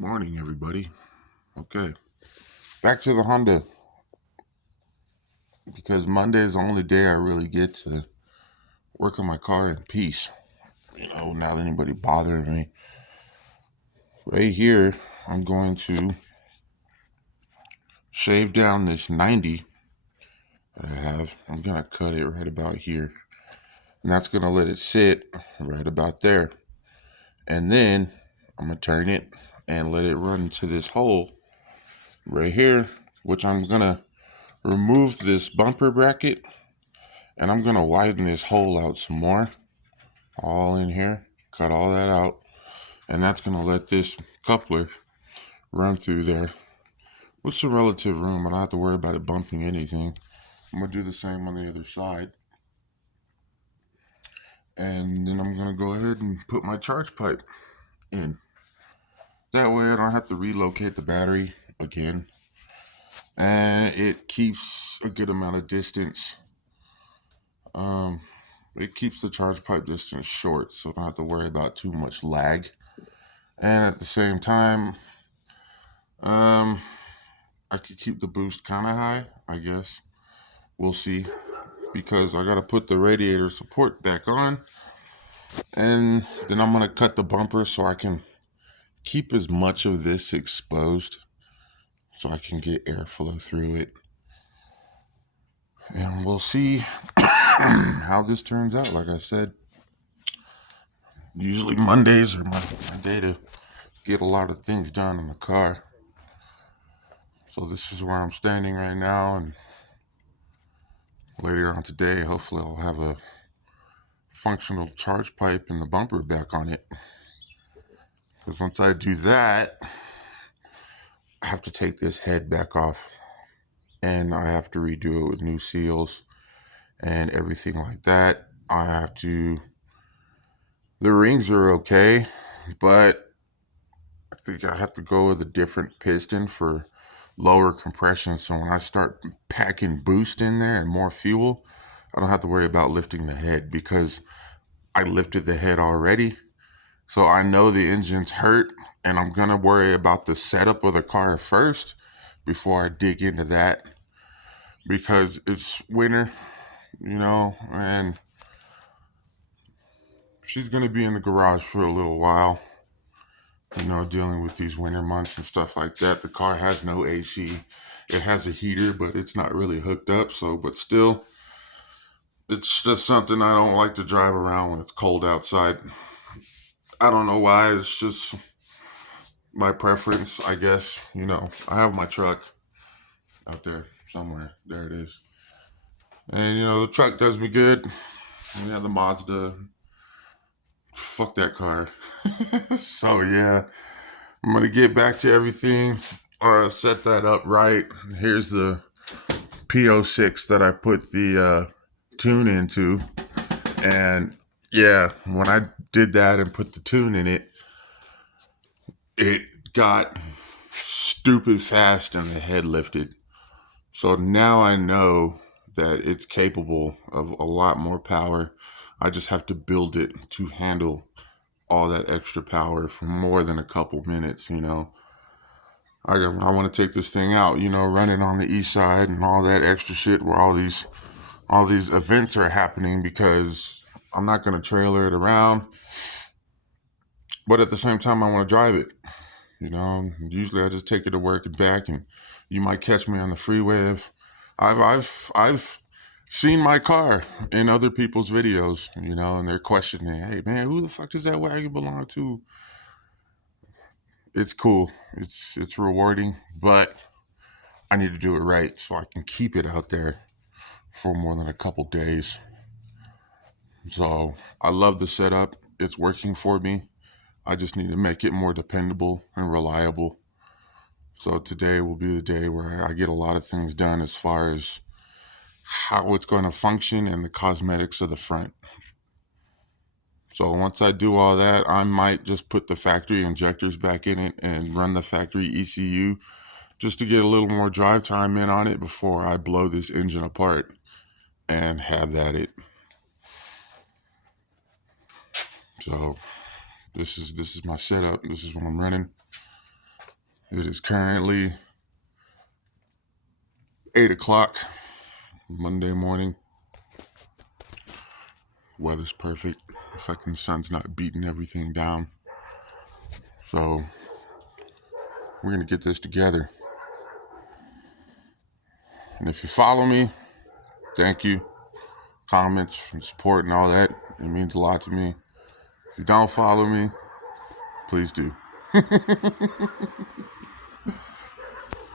Morning, everybody. Okay, back to the Honda because Monday is the only day I really get to work on my car in peace. Not anybody bothering me. Right here, I'm going to shave down this 90 that I have. I'm going to cut it right about here. And that's going to let it sit right about there. And then I'm going to turn it and let it run to this hole right here, which I'm going to remove this bumper bracket and I'm going to widen this hole out some more. All in here, cut all that out, and that's going to let this coupler run through there with some relative room. I don't have to worry about it bumping anything. I'm going to do the same on the other side, and then I'm going to go ahead and put my charge pipe in. That way I don't have to relocate the battery again, and it keeps a good amount of distance. It keeps the charge pipe distance short, so I don't have to worry about too much lag. And at the same time, I could keep the boost kind of high, I guess. We'll see. Because I got to put the radiator support back on. And then I'm going to cut the bumper so I can keep as much of this exposed so I can get airflow through it. And we'll see how this turns out. Like I said, usually Mondays are my day to get a lot of things done in the car. So this is where I'm standing right now, and later on today, hopefully I'll have a functional charge pipe and the bumper back on it. Because once I do that, I have to take this head back off and I have to redo it with new seals and everything like that. The rings are okay, but I think I have to go with a different piston for lower compression. So when I start packing boost in there and more fuel, I don't have to worry about lifting the head because I lifted the head already. So I know the engine's hurt and I'm going to worry about the setup of the car first before I dig into that because it's winter, and she's going to be in the garage for a little while, dealing with these winter months and stuff like that. The car has no AC. It has a heater, but it's not really hooked up. But still, it's just something I don't like to drive around when it's cold outside. I don't know why. It's just my preference, I guess. I have my truck out there somewhere. There it is. And, the truck does me good. We have the Mazda. Fuck that car. So, yeah, I'm going to get back to everything. Set that up right. Here's the P06 that I put the tune into. And, yeah, when I did that and put the tune in it, it got stupid fast and the head lifted. So now I know that it's capable of a lot more power. I just have to build it to handle all that extra power for more than a couple minutes, I want to take this thing out, running on the east side and all that extra shit where all these events are happening because I'm not going to trailer it around. But at the same time, I want to drive it. Usually I just take it to work and back, and you might catch me on the freeway if I've seen my car in other people's videos, and they're questioning, hey man, who the fuck does that wagon belong to? It's cool. It's rewarding, but I need to do it right so I can keep it out there for more than a couple days. So I love the setup. It's working for me. I just need to make it more dependable and reliable. So today will be the day where I get a lot of things done as far as how it's going to function and the cosmetics of the front. So once I do all that, I might just put the factory injectors back in it and run the factory ECU just to get a little more drive time in on it before I blow this engine apart and have that it. So this is my setup. This is what I'm running. It is currently 8 o'clock Monday morning. Weather's perfect. The fucking sun's not beating everything down. So we're gonna get this together. And if you follow me, thank you. Comments and support and all that, it means a lot to me. If you don't follow me, please do.